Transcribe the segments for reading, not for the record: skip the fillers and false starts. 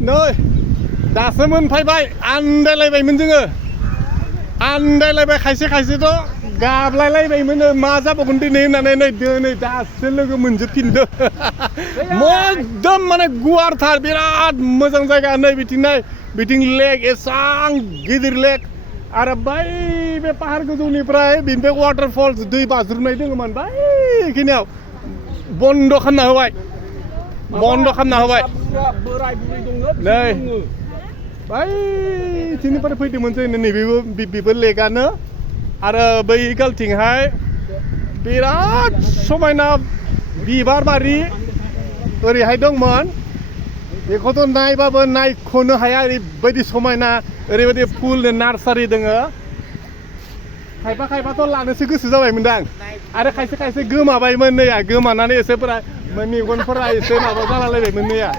नै दासो मोनफैबाय आन्दायलायबायमोन जोङो आन्दायलायबाय खायसेथ' गाबलायलायबायमोन मा जाबावगोन दिनै होननानै नै दिनै दासो लोगो मोनजोबफिनदो एकदम माने गुवारथार बिराद मोजां जायगा नै बिथिं नाय बिथिं लेक एसां गिदिर लेक आरो बै बे पाहार गोजौनिफ्राय बेनिफ्राय वाटारफल्स दै बाज्रुमनाय दङमोन बैखिनियाव बन्द' खालामना होबाय नै बैथिंनिफ्राय फैदोंमोन जों नैबेबो बेबो लेकआनो आरो बै गालथिंहाय बिराद समायना बिबार बारि ओरैहाय दंमोन बेखौथ' नायबाबो नायख'नो हाया ओरैबायदि समायना ओरैबायदि फुल नार्सारि दोङो खायफाथ' लानोसो गोसो जाबायमोनदां आरो खायसे गोमाबायमोन नैया गोमानानै एसेफोरा मेगनफोरा एसे माबा जालायबायमोन नैया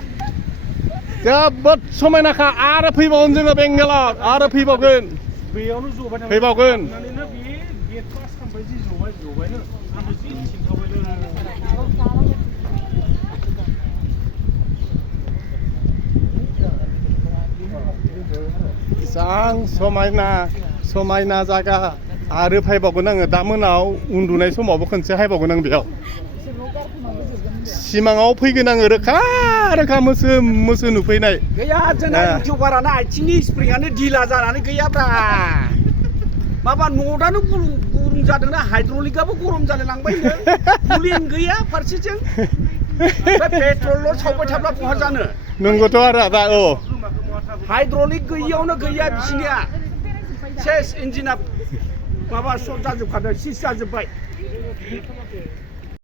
जोबोद समायनाखा आरो फैबावगोन जोङो बेंगालर आरो फैबावगोन मोजां समायना जायगा आरो फैबावगोन आङो दा मोनाव उन्दुनाय समावबो खनसे हायबावगोन आं बेयाव सिमाङाव फैगोन आङो रोखा मोसो नुफैनाय गैया जोंना इउटिउबारानो आथिंनि स्प्रिंआनो ढिला जानानै गैयाब्रा माबा न'दानो गुदुं जादोंना हाइड्रलिकआबो गरम जालाय लांबायनो कुलिं गैया फारसेथिं पेट्रलल' सावबाय थाब्ला बहा जानो नंगौथ' आरो आदा औ हाइड्रलिक गैयियावनो गैया बिसिनिया सेस इन्जिना माबा सर्ट जाजोबखादों सिस जाजोब्बाय